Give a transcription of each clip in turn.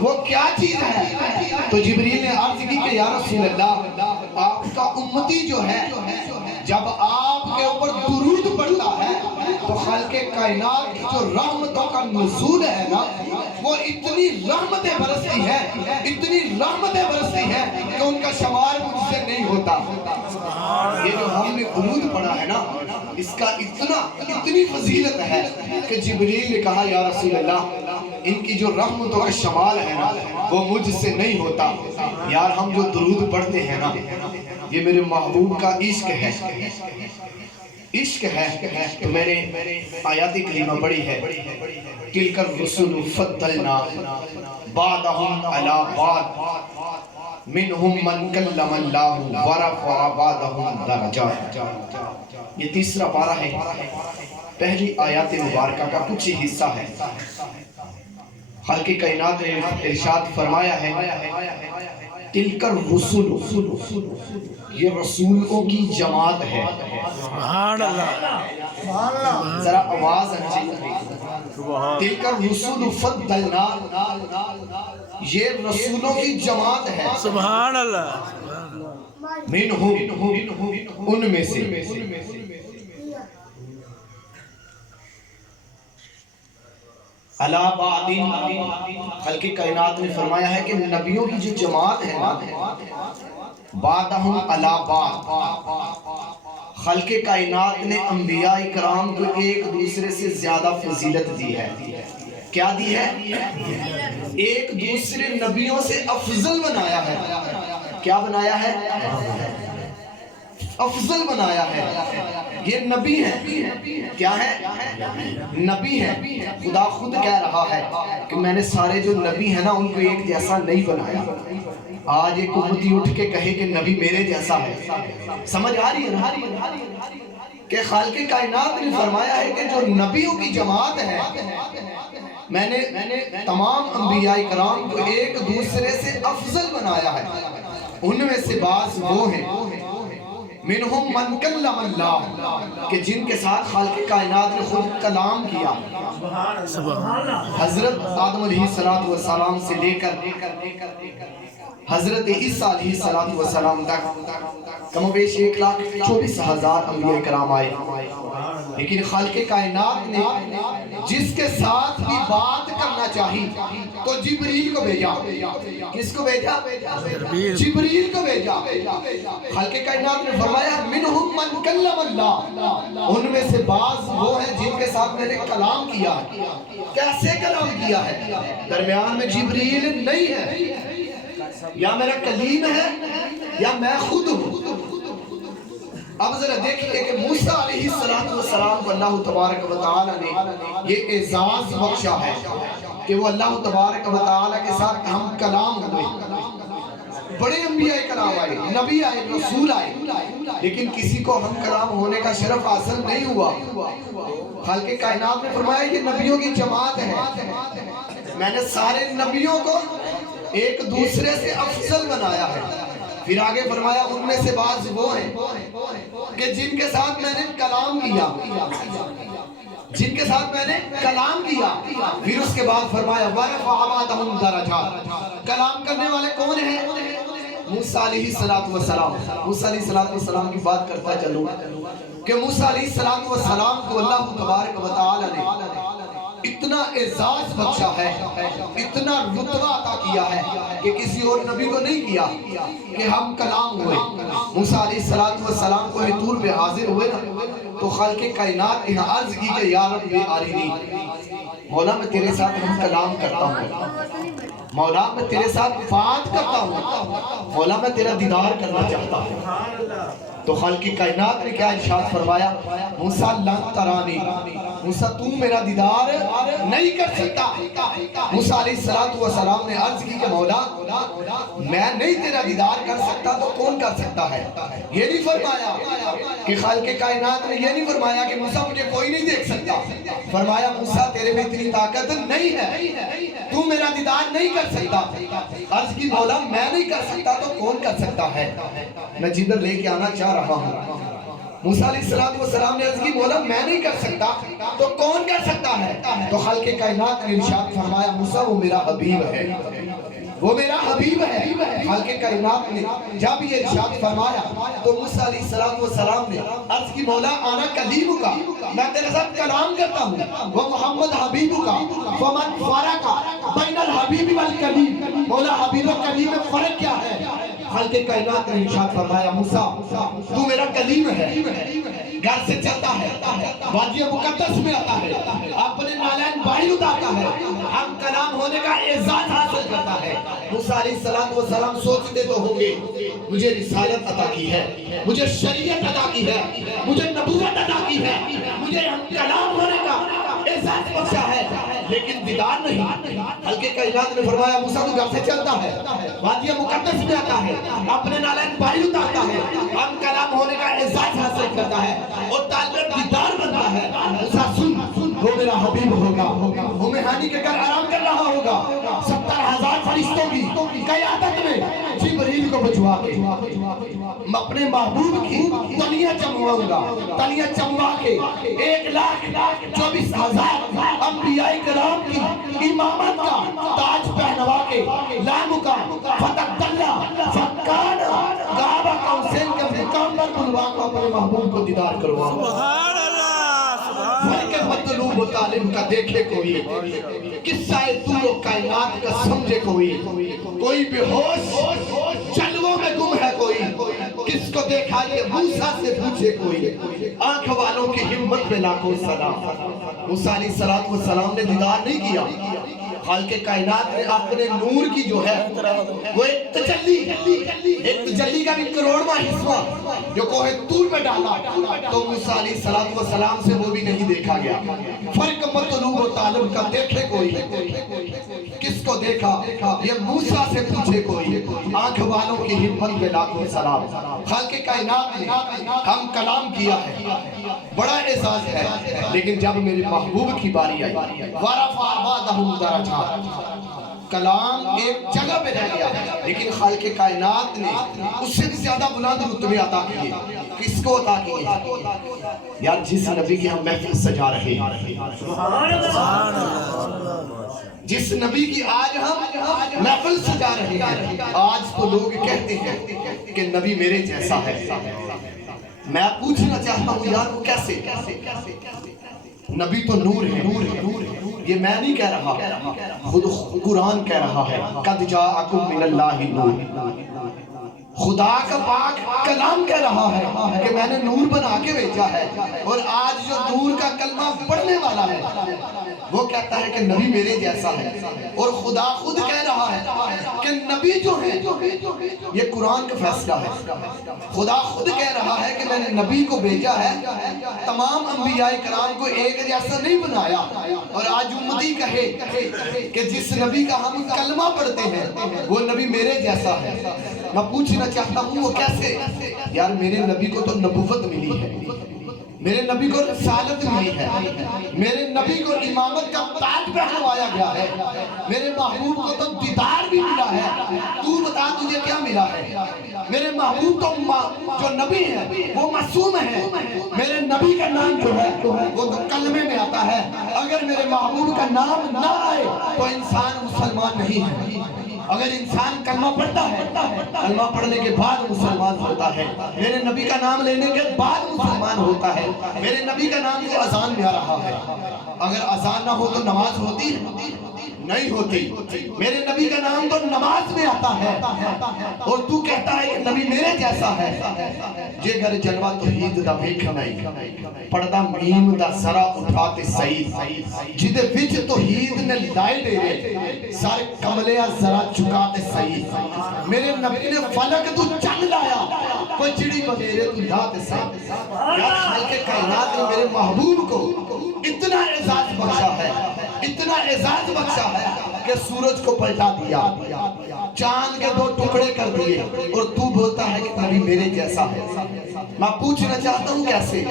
وہ کیا چیز ہے؟ تو جبریل نے عرض کی کہ یا رسول اللہ، آپ کا امتی جو ہے جب آپ کے اوپر درود پڑتا ہے تو خالق کائنات کی جو رحمتوں کا نزول ہے نا، وہ اتنی رحمتیں برستی ہے، اتنی رحمتیں برستی ہے کہ ان کا شمار مجھ سے نہیں ہوتا۔ یہ جو ہم نے درود پڑھا ہے نا، اس کا اتنی فضیلت ہے کہ جبریل نے کہا یا رسول اللہ، ان کی جو رحمتوں کا شمال ہے نا وہ مجھ سے نہیں ہوتا۔ یار ہم جو درود پڑھتے ہیں نا، یہ میرے محبوب کا عشق ہے، عشق ہے۔ تو میں نے آیات کریمہ پڑھی ہے، تِلْكَ الرُّسُلُ فَضَّلْنَا بَعْضَهُمْ عَلَىٰ بَعْضٍ مِّنْهُمْ مَنْ كَلَّمَ اللَّهُ وَرَفَعَ بَعْضَهُمْ دَرَجَاتٍ۔ یہ تیسرا پارہ ہے، پہلی آیات مبارکہ کا کچھ حصہ ہے۔ خالق کائنات نے ارشاد فرمایا ہے، تِلْكَ الرُّسُلُ، یہ رسولوں کی جماعت ہے۔ سبحان اللہ، ذرا آواز اچھی تِلْكَ الرُّسُلُ فَضَّلْنَا، یہ رسولوں کی جماعت ہے۔ سبحان اللہ، منہم، ان میں سے، عَلَىٰ بَعْضٍ، خالق کائنات نے فرمایا ہے کہ نبیوں کی جو جماعت ہے نا، بعضہم عَلَىٰ بَعْضٍ، خالق کائنات نے انبیاء اکرام کو ایک دوسرے سے زیادہ فضیلت دی ہے۔ کیا دی ہے؟ ایک دوسرے نبیوں سے افضل بنایا ہے۔ کیا بنایا ہے؟ افضل بنایا ہے۔ یہ نبی ہیں، کیا ہے؟ نبی ہیں۔ خدا خود کہہ رہا ہے کہ میں نے سارے جو نبی ہیں نا ان کو ایک جیسا نہیں بنایا۔ آج ایک امتی اٹھ کے کہے کہ نبی میرے جیسا ہے، سمجھ آ رہی ہے نا؟ کہ خالق کائنات نے فرمایا ہے کہ جو نبیوں کی جماعت ہے، میں نے تمام انبیاء کرام کو ایک دوسرے سے افضل بنایا ہے۔ ان میں سے بعض وہ ہیں، منہم من کلم اللہ، کہ جن کے ساتھ خالق کائنات نے خود کلام کیا۔ حضرت آدم علیہ السلام سے لے کر حضرت عیسیٰ علیہ السلام تک کم و بیش 1,24,000 انبیاء کرام آئے، لیکن خالق کائنات نے جس کے ساتھ بھی بات کرنا چاہی تو جبریل کو بھیجا۔ کس کو بھیجا؟ جبریل کو بھیجا۔ خالق کائنات نے فرمایا منہم من کلم اللہ، ان میں سے بعض وہ ہیں جن کے ساتھ میں نے کلام کیا۔ کیسے کلام کیا ہے؟ درمیان میں جبریل نہیں ہے، یا میرا کلیم ہے یا میں خود ہوں۔ اب ذرا دیکھئے کہ موسیٰ علیہ السلام کو اللہ تبارک و تعالی نے یہ اعزاز بخشا ہے کہ وہ اللہ تبارک و تعالی کے ساتھ ہم کلام ہوئے۔ بڑے انبیاء کلام آئے، نبی آئے، رسول آئے، لیکن کسی کو ہم کلام ہونے کا شرف حاصل نہیں ہوا۔ خالق کائنات نے فرمایا یہ نبیوں کی جماعت ہے، میں نے سارے نبیوں کو ایک دوسرے سے افضل بنایا ہے۔ پھر آگے فرمایا ان میں سے بعض وہ ہیں کہ جن کے ساتھ میں نے کلام کیا، جن کے ساتھ میں نے کلام کیا۔ پھر اس کے بعد فرمایا وَرَفَعَ بَعْضَهُمْ دَرَجَاتٍ، کلام کرنے والے کون ہیں؟ موسیٰ علیہ السلام۔ موسیٰ علیہ السلام کی بات کرتا چلوں کہ موسیٰ علیہ السلام کو اللہ تبارک و تعالی نے اتنا اعزاز بخشا ہے، اتنا رتبہ عطا کیا ہے کہ کسی اور نبی کو نہیں کیا کہ ہم کلام ہوئے۔ موسیٰ علیہ السلام کو طور پہ حاضر ہوئے نا تو خالق کائنات نے عرض کی کہ یا رب آرینی، مولا میں تیرے ساتھ ہم کلام کرتا ہوں، مولا میں تیرے ساتھ بات کرتا ہوں، مولا میں تیرا دیدار کرنا چاہتا ہوں۔ تو خالق کائنات نے کیا ارشاد فرمایا؟ موسیٰ لن ترانی، موسیٰ تو میرا دیدار نہیں کر سکتا۔ موسیٰ علیہ السلام نے عرض کی کہ مولا میں نہیں تیرا دیدار کر سکتا تو کون کر سکتا ہے؟ یہ نہیں فرمایا کہ خالق کائنات نے یہ نہیں فرمایا کہ موسیٰ مجھے کوئی نہیں دیکھ سکتا، فرمایا موسیٰ تیرے میں اتنی طاقت نہیں ہے، تو میرا دیدار نہیں کر سکتا۔ عرض کی مولا میں نہیں کر سکتا تو کون کر سکتا ہے؟ میں جدھر لے کے آنا چاہ رہا ہوں موسیٰ علیہ السلام نے عرض کی مولا میں نہیں کر سکتا تو کون کر سکتا ہے؟ تو خالق کائنات نے ارشاد فرمایا موسیٰ وہ میرا حبیب ہے، وہ میرا حبیب ہے۔ خالق کائنات نے جب یہ ارشاد فرمایا تو موسیٰ علیہ السلام نے عرض کی مولا آنا کلیم کا، میں تیرے ساتھ کلام کرتا ہوں، وہ محمد حبیب کا، فمن فرق بین الحبیب والکلیم، مولا حبیب و کلیم میں فرق کیا ہے؟ خالق کائنات نے ارشاد فرمایا موسیٰ تو میرا کلیم ہے، گھر سے چلتا ہے، وادی مقدس میں آتا ہے، اپنے نالین باہر اتارتا ہے، ہم کلام ہونے کا اعزاز حاصل کرتا ہے۔ موسیٰ علیہ السلام سوچتے تو ہوں گے مجھے رسالت عطا کی ہے، مجھے شریعت عطا کی ہے، مجھے نبوت عطا کی ہے، مجھے ہم کلام ہونے کا اعزاز بخشا ہے، لیکن دیدار نہیں۔ خالق کائنات نے فرمایا موسیٰ تو گھر سے چلتا ہے، وادی مقدس میں آتا ہے، اپنے نالین باہر اتارتا ہے، ہم کلام ہونے کا اعزاز حاصل کرتا ہے اور طالب دیدار بنتا ہے۔ موسیٰ سن وہ میرا حبیب ہوگا، وہ مہانی کے گھر آرام کر رہا ہوگا، 70,000 فرشتوں کی قیادت میں جبریل کو بھجوا کے اپنے محبوب کی تلیاں چمواؤں گا، تلیاں چموا کے 1,24,000 انبیاء کرام کی امامت کا تاج پہنوا کے لام کا فتح اللہ فکان کعبہ قوسین کے مقام پر بلوا کو اپنے محبوب کو دیدار کرواؤں گا۔ سبحان اللہ، سبحان فرق مطلوب و طالب کا دیکھے کوئی، قصہ طول و کائنات کا سمجھے کوئی بے ہوش جلووں میں گم ہے کوئی، کس کو دیکھا یہ موسیٰ سے پوچھے کوئی، آنکھ والوں کی ہمت پہ لاکھوں سلام۔ موسیٰ علیہ السلام نے دیدار نہیں کیا، خالق کائنات نے اپنے نور کی جو ہے وہ ایک تجلی کا بھی کروڑواں حصہ جو کوہ طور میں ڈالا تو موسیٰ علیہ السلام سے وہ بھی نہیں دیکھا گیا۔ فرق مطلوب و طالب کا دیکھے کوئی، کس کو دیکھا یہ موسیٰ سے پوچھے کوئی، آنکھ والوں کی ہمت پہ لاکھوں سلام۔ خالق کائنات نے ہم کلام کیا ہے، بڑا اعزاز ہے، لیکن جب میرے محبوب کی باری آئی وَرَفَعَ بَعْدَهُمْ دَرَجَاتٍ، کلام ایک جگہ پہ رہ گیا، لیکن خالق کائنات نے اس سے بھی زیادہ بلند رتبے عطا کیے۔ کس کو عطا کیے؟ یار جس نبی کی ہم محفل سجا رہے ہیں، جس نبی کی آج ہم محفل سجا رہے ہیں، آج تو لوگ کہتے ہیں کہ نبی میرے جیسا ہے۔ میں پوچھنا چاہتا ہوں یار وہ کیسے؟ نبی تو نور ہے، یہ میں نہیں کہہ رہا، خود قرآن کہہ رہا ہے، قد جاءکم من اللہ نور، خدا کا پاک کلام کہہ رہا ہے کہ میں نے نور بنا کے بھیجا ہے، اور آج جو نور کا کلمہ پڑھنے والا ہے وہ کہتا ہے کہ نبی میرے جیسا ہے، اور خدا خود کہہ رہا ہے کہ نبی جو ہے یہ قرآن کا فیصلہ ہے۔ خدا خود کہہ رہا ہے کہ میں نے نبی کو بھیجا ہے، تمام انبیاء کرام کو ایک جیسا نہیں بنایا، اور آج امتی کہے کہ جس نبی کا ہم کلمہ پڑھتے ہیں وہ نبی میرے جیسا ہے۔ میں پوچھنا چاہتا ہوں وہ کیسے؟ یار میرے نبی کو تو نبوت ملی ہے، میرے نبی کو رسالت ملی ہے، میرے نبی کو امامت کا تاج پہنوایا گیا ہے، میرے محبوب کو تو دیدار بھی ملا ہے۔ تو بتا تجھے کیا ملا ہے؟ میرے محبوب تو جو نبی ہے وہ معصوم ہے، میرے نبی کا نام جو ہے وہ تو کلمے میں آتا ہے، اگر میرے محبوب کا نام نہ آئے تو انسان مسلمان نہیں ہے۔ اگر انسان کلمہ پڑھتا ہے، کلمہ پڑھنے کے بعد مسلمان ہوتا ہے، میرے نبی کا نام لینے کے بعد مسلمان ہوتا ہے، میرے نبی کا نام تو اذان میں آ رہا ہے، اگر اذان نہ ہو تو نماز ہوتی نہیں ہوتی، میرے نبی کا نام تو نماز میں آتا ہے، اور تو کہتا ہے کہ نبی میرے جیسا ہے۔ جے گھر جلوہ توحید دا ویکھنا پڑھدا میم دا ذرا اٹھاتے صحیح، جدے وچ توحید نے لائے ڈیرے سارے کملے ذرا چکاتے صحیح، میرے نبی نے فلک تو چل لایا کوئی چڑی بغیرے تو لاتے صحیح۔ یا خالق کائنات نے میرے محبوب کو اتنا اعزاز بخشا ہے، اتنا اعزاز بخشا ہے کہ سورج کو پلٹا دیا، چاند کے 2 ٹکڑے کر دیے، اور تو بولتا ہے کہ نبی میرے جیسا ہے۔ میں پوچھنا چاہتا ہوں کیسے؟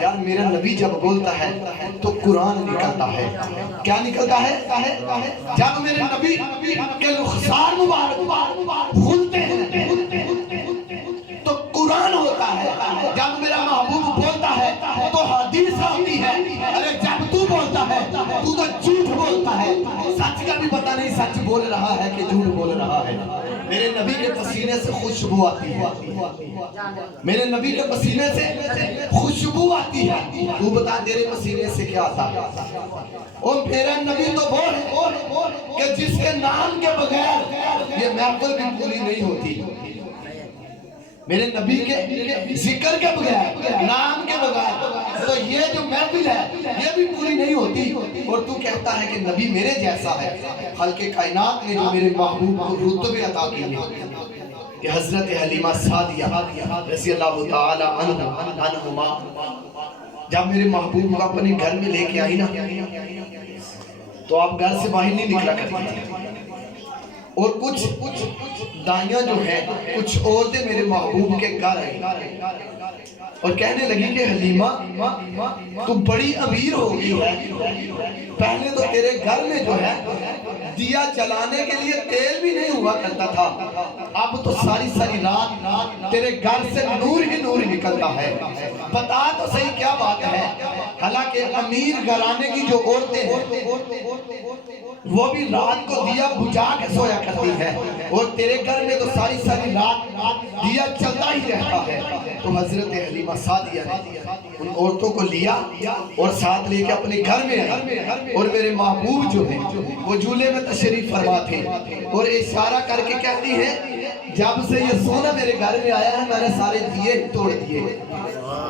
یار میرا نبی جب بولتا ہے تو قرآن نکلتا ہے۔ کیا نکلتا ہے؟ جب میرے نبی کے رخسار مبارک کھلتے ہیں تو قرآن ہوتا ہے، جب میرا محبوب تو جھوٹ بولتا ہے، سچ کا بھی پتہ نہیں سچ بول رہا ہے کہ جھوٹ بول رہا ہے۔ میرے نبی کے پسینے سے خوشبو آتی ہے، میرے نبی کے پسینے سے خوشبو آتی ہے۔ تو بتا تیرے پسینے سے کیا آتا ہے؟ اور میرا نبی تو وہ ہے کہ جس کے نام کے بغیر یہ محفل بھی پوری نہیں ہوتی۔ میرے نبی کے ذکر کے بغیر، نام کے بغیر تو یہ جو محفل ہے یہ بھی پوری نہیں ہوتی۔ اور تو کہتا ہے کہ نبی میرے جیسا ہے۔ خالق کائنات نے جو میرے محبوب کو رتبے عطا کیے کہ حضرت حلیمہ سعدیہ رضی اللہ تعالی عنہما جب میرے محبوب کو اپنے گھر میں لے کے آئی نا تو آپ گھر سے باہر نہیں نکلا کرتی تھی۔ اور کچھ دائیاں جو ہیں، کچھ عورتیں میرے محبوب کے گھر آئی اور کہنے لگی کہ حلیمہ تو بڑی امیر ہو گئی ہے، پہلے تو تیرے گھر میں جو ہے دیا جلانے کے لیے تیل بھی نہیں ہوا کرتا تھا، اب تو ساری رات تیرے گھر سے نور ہی نور نکلتا ہے، بتا تو صحیح کیا بات ہے۔ حالانکہ امیر گھرانے کی جو عورتیں ہیں وہ بھی رات کو دیا بجھا کے سویا کرتی ہے، اور تیرے گھر میں تو ساری رات دیا چلتا ہی رہتا ہے۔ تو حضرت حلیمہ سعدیہ نے ان عورتوں کو لیا اور ساتھ لے کے اپنے گھر میں آئی، اور میرے محبوب جو ہیں وہ جھولے میں تشریف فرما تھے، اور اشارہ کر کے کہتی ہے جب سے یہ سونا میرے گھر میں آیا ہے میں نے سارے دیے توڑ دیے،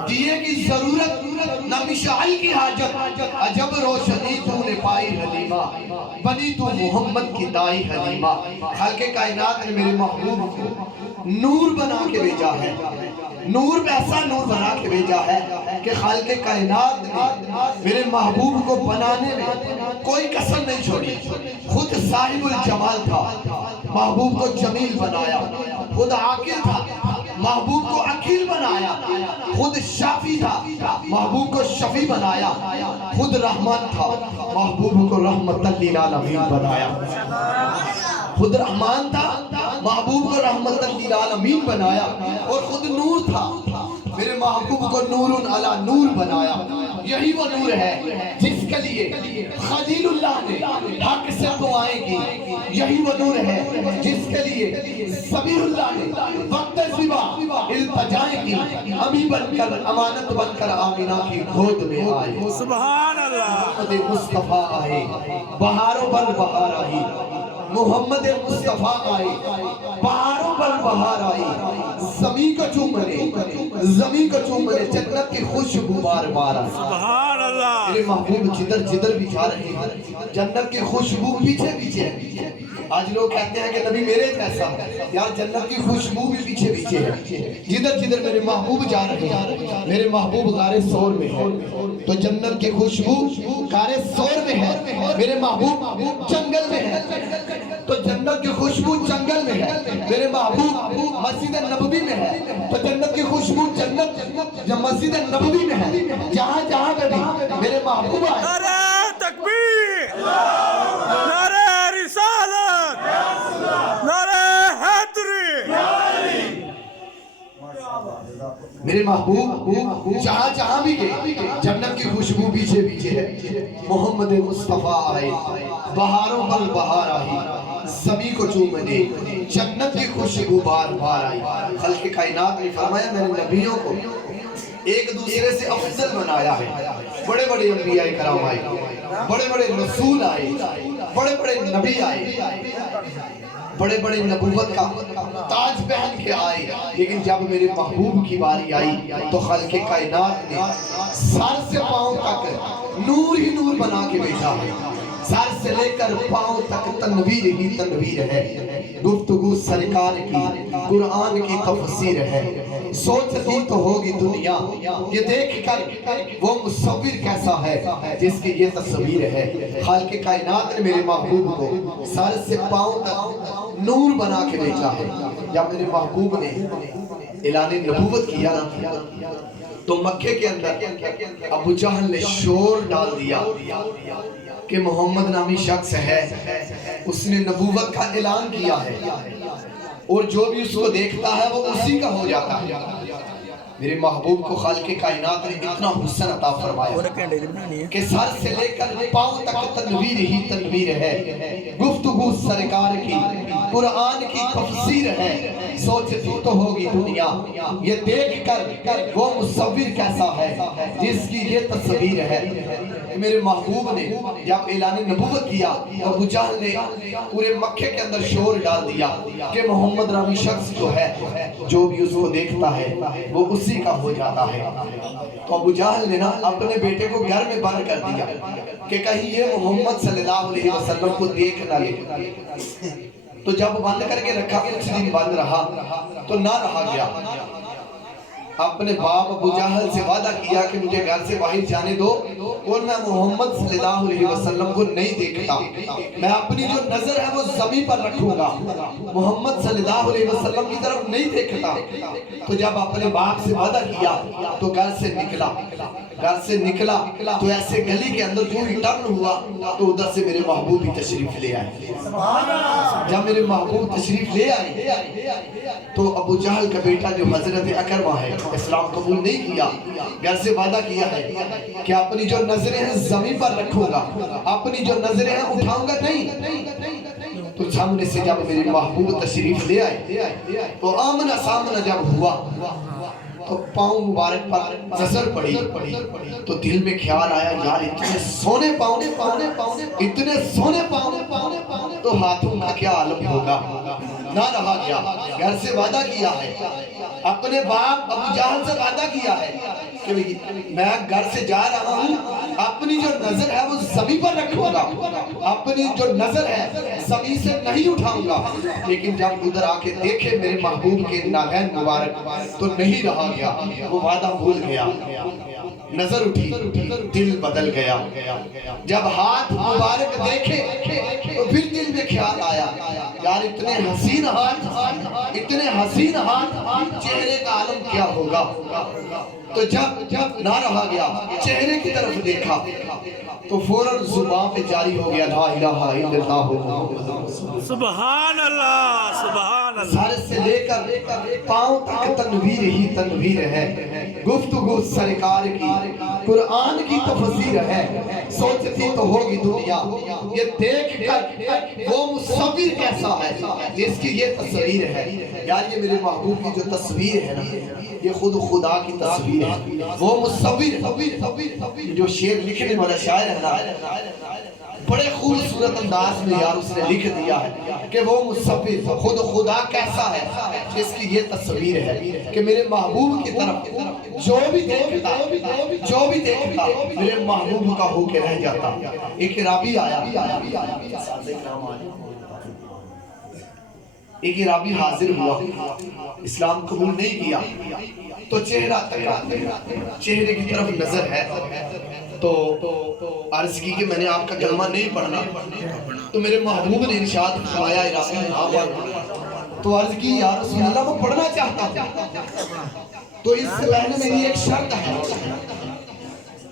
دیے کی ضرورت نہ مشعل کی حاجت، عجب روشنی تو نے پائی حلیمہ، بنی تو محمد کی دائی حلیمہ۔ خالق کائنات نے میرے محبوب کو نور بنا کے بھیجا ہے، نور ایسا نور بنا کے بھیجا ہے کہ خالق کائنات نے میرے محبوب کو بنانے میں کوئی کسر نہیں چھوڑی۔ خود صاحب الجمال تھا، محبوب کو جمیل بنایا، خود عاقل تھا، محبوب کو عقیل بنایا، خود شافی تھا، محبوب کو شفی بنایا، خود رحمان تھا، محبوب کو رحمت للعالمین بنایا، خود رحمان تھا، محبوب کو رحمت للعالمین بنایا، اور خود نور تھا، میرے محبوب کو نور علی نور بنایا۔ یہی وہ نور ہے جس کے لیے خلیل اللہ نے حق سے دعائیں کی، یہی وہ نور ہے جس کے لیے سبیل اللہ نے وقت زبا التجائیں کی، امی بن کر امانت بن کر آمینہ کی گود میں آئے۔ سبحان اللہ، محمد مصطفیٰ آئے، بہاروں پر بہار آئی، محمد مصطفیٰ آئے، بہاروں پر بہار آئی، زمین کو چومنے، زمین کو چومنے، جنت کی خوشبو بار بار آئی۔ سبحان اللہ، میرے محبوب جدھر جدھر بھی جا رہے ہیں جنت کی خوشبو پیچھے پیچھے ہے۔ آج لوگ کہتے ہیں کہ نبی میرے جیسا، یار جنت کی خوشبو بھی پیچھے پیچھے ہے۔ جدھر جدھر میرے محبوب جا رہے ہیں، میرے محبوب غار ثور میں ہے تو جنت کی خوشبو غار ثور میں ہے، میرے محبوب جنگل میں ہے تو جنت کی خوشبو جنگل میں ہے، میرے محبوب مسجد نبوی میں ہے تو جنت کی خوشبو جنت مسجد نبوی میں ہے۔ جہاں جہاں پہ بھی میرے محبوب آئے، نعرہ تکبیر، نعرہ رسالت، نعرہ حیدری، میرے محبوب جہاں جہاں بھی گئے جنت کی خوشبو پیچھے پیچھے ہے۔ محمد مصطفیٰ آئے، بہاروں پر بہار آئی، زمین کو چومنے، جنت کی خوشبو بار بار آئی۔ خالق کائنات نے فرمایا میں نے نبیوں کو ایک دوسرے سے افضل بنایا ہے۔ بڑے بڑے انبیاء کرام آئے، بڑے بڑے رسول آئے، بڑے بڑے نبی آئے، بڑے بڑے نبوت کا تاج پہن کے آئے، لیکن جب میرے محبوب کی باری آئی تو خالق کائنات نے سر سے پاؤں تک نور ہی نور بنا کے بھیجا ہے۔ سر سے لے کر پاؤں تک تنویر ہی تنویر ہے، گفتگو سرکار کی قرآن کی تفسیر ہے۔ سوچتی تو ہوگی دنیا یہ دیکھ کر وہ مصور کیسا ہے جس کی یہ تصویر ہے۔ خالق کائنات نے میرے محبوب کو سر سے پاؤں تک نور بنا کے بھیجا ہے۔ جب میرے محبوب نے اعلان نبوت کیا تو مکے کے اندر ابو جہل نے شور ڈال دیا کہ محمد نامی شخص ہے، اس نے نبوت کا اعلان کیا ہے اور جو بھی اس کو دیکھتا ہے وہ اسی کا ہو جاتا ہے۔ میرے محبوب کو خالق کائنات نے اتنا حسن عطا فرمایا کہ سر سے لے کر پاؤں تک تنویر ہی تنویر ہے، گفتگو سرکار کی قرآن کی تفسیر ہے، سوچتی تو ہوگی دنیا یہ دیکھ کر وہ مصور کیسا ہے جس کی یہ تصویر ہے۔ میرے محبوب نے جب اعلان نبوت کیا تو ابو جہل نے پورے مکے کے اندر شور ڈال دیا کہ محمد راوی شخص جو ہے جو بھی اس کو دیکھتا ہے وہ اسی کا ہو جاتا ہے۔ تو ابو جہل نے نا اپنے بیٹے کو گھر میں بند کر دیا کہ کہیں یہ محمد صلی اللہ علیہ وسلم کو دیکھ نہ لے۔ تو جب بند کر کے رکھا کچھ دن بند رہا تو نہ رہا گیا، اپنے باپ ابو جہل سے وعدہ کیا کہ مجھے گھر سے باہر جانے دو اور میں محمد صلی اللہ علیہ وسلم کو نہیں دیکھتا، میں اپنی جو نظر ہے وہ زمین پر رکھوں گا، محمد صلی اللہ علیہ وسلم کی طرف نہیں دیکھتا۔ تو جب اپنے باپ سے وعدہ کیا تو گھر سے نکلا تو ایسے گلی کے اندر جو ہی ٹرن ہوا تو ادھر سے میرے محبوب ہی تشریف لے آئے۔ جب میرے محبوب تشریف لے آئے تو ابو جہل کا بیٹا جو حضرت اکرمہ ہے اسلام قبول نہیں کیا، گھر سے وعدہ کیا ہے کہ اپنی جو نظریں ہیں زمین پر رکھوں گا، اپنی جو نظریں ہیں اٹھاؤں گا نہیں۔ تو سامنے سے جب میرے محبوب تشریف لے آئے تو آمنا سامنا جب ہوا تو پاؤں مبارک پر نظر پڑی تو دل میں خیال آیا یار اتنے سونے پاؤں اتنے سونے پاؤں تو ہاتھوں کا کیا عالم ہوگا۔ نہ رہا گیا، گھر سے وعدہ کیا ہے، اپنے باپ ابو جہل سے وعدہ کیا ہے کہ میں گھر سے جا رہا ہوں، اپنی جو نظر ہے وہ زمین پر رکھوں گا، اپنی جو نظر ہے زمین سے نہیں اٹھاؤں گا۔ لیکن جب ادھر آ کے دیکھے میرے محبوب کے نالین مبارک تو نہیں رہا گیا، وہ وعدہ بھول گیا، نظر اٹھی، دل بدل گیا۔ جب ہاتھ مبارک دیکھے تو پھر دل میں خیال آیا یار اتنے حسین ہاتھ چہرے کا عالم کیا ہوگا۔ تو جب نہ رہا گیا چہرے کی طرف دیکھا تو فوراً زبان پہ جاری ہو گیا لا الہ الا اللہ محمد رسول اللہ۔ سبحان اللہ سبحان اللہ۔ سر سے لے کر پاؤں تک تنویر ہی تنویر ہے، گفتگو سرکار کی قرآن کی تفسیر ہے، سوچتی تو ہوگی دنیا یہ دیکھ کر وہ مصور کیسا ہے جس کی یہ تصویر ہے۔ یار یہ میرے محبوب کی جو تصویر ہے نا یہ خود خدا کی تصویر ہے، وہ مصور جو شعر لکھنے والا شاعر ہے نا بڑے خوبصورت انداز میں یار اس نے لکھ دیا ہے کہ وہ مصور خود خدا کیسا ہے جس کی یہ تصویر ہے کہ میرے محبوب کی طرف جو بھی دیکھتا میرے محبوب کا ہو کے رہ جاتا۔ ایک رابی آیا، ایک رابی حاضر ہوا، اسلام قبول نہیں کیا تو چہرہ تکا، چہرے کی طرف نظر ہے تو عرض کی کہ میں نے آپ کا کلمہ نہیں پڑھنا، تو میرے محبوب نے ارشاد فرمایا تو عرض کی یا رسول اللہ وہ پڑھنا چاہتا ہوں، تو اس سے پہلے میری ایک شرط ہے۔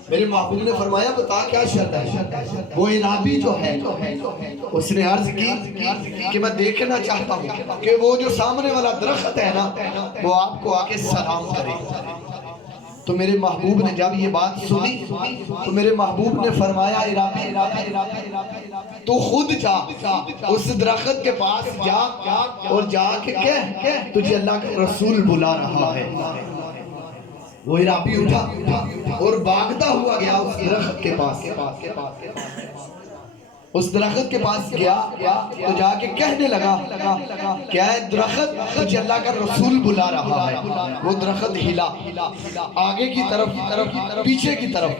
میرے محبوب نے فرمایا بتا کیا شرط ہے؟ وہ عرابی جو ہے اس نے عرض کی کہ میں دیکھنا چاہتا ہوں کہ وہ جو سامنے والا درخت ہے نا وہ آپ کو آکے سلام کرے۔ تو میرے محبوب نے جب یہ بات سنی تو میرے محبوب نے فرمایا عرابی تو خود جا اس درخت کے پاس جا اور جا کے کہہ تجھے اللہ کا رسول بلا رہا ہے۔ وہ عرابی اٹھا اور بھاگتا ہوا گیا اس درخت کے پاس، اس درخت کے پاس گیا تو جا کے کہنے لگا کیا ہے درخت تجھے اللہ کا رسول بلا رہا ہے۔ وہ درخت ہلا، آگے کی طرف پیچھے کی طرف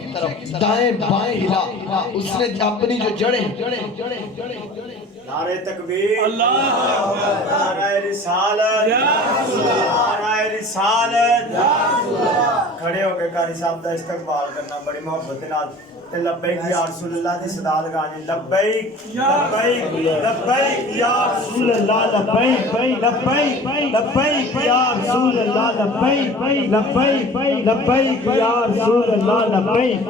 دائیں بائیں ہلا، اس نے اپنی جو جڑیں نعرہ تکبیر، نعرہ رسالت، نعرہ رسالت، کھڑے ہو کے قاری صاحب دا استقبال کرنا بڑی محبت نال تے لبیک یا رسول اللہ دی صدا لگانی، لبیک لبیک لبیک یا رسول اللہ، لبیک لبیک لبیک یا رسول اللہ، لبیک لبیک لبیک یا رسول اللہ، لبیک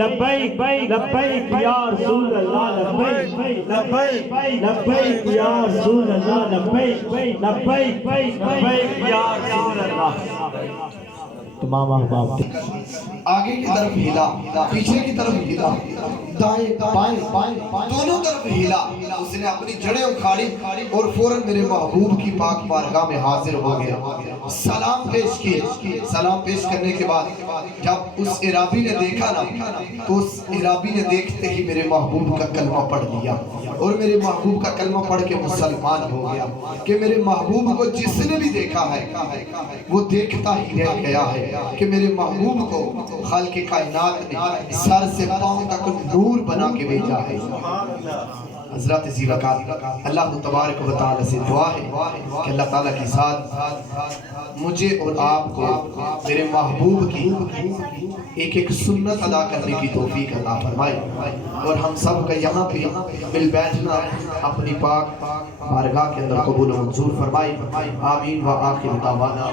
لبیک لبیک یا رسول اللہ، لبیک لبیک لبیک یا رسول اللہ، لبیک لبیک لبیک یا رسول اللہ۔ تمام احباب آگے کی طرف ہلا، پیچھے کی طرف ہلا، دائیں بائیں دونوں طرف ہلا، اس نے اپنی جڑیں اکھاڑی اور فوراً میرے محبوب کی پاک بارگاہ میں حاضر ہو گیا، سلام پیش کیے۔ سلام پیش کرنے کے بعد جب اس عرابی نے دیکھا نا تو اس عرابی نے دیکھتے ہی میرے محبوب کا کلمہ پڑھ لیا اور میرے محبوب کا کلمہ پڑھ کے مسلمان ہو گیا کہ میرے محبوب کو جس نے بھی دیکھا ہے وہ دیکھتا ہی رہ گیا ہے کہ میرے محبوب کو خالق کائنات نے سر سے پاؤں تک نور بنا کے بھیجا ہے۔ حضرات ذی وقار اللہ تبارک و تعالی سے دعا ہے کہ اللہ تعالیٰ کی ذات مجھے اور آپ کو میرے محبوب کی ایک ایک سنت ادا کرنے کی توفیق عطا فرمائے اور ہم سب کا یہاں پہ مل بیٹھنا اپنی پاک بارگاہ کے اندر قبول و منظور فرمائے۔ آمین و آخر دعوانا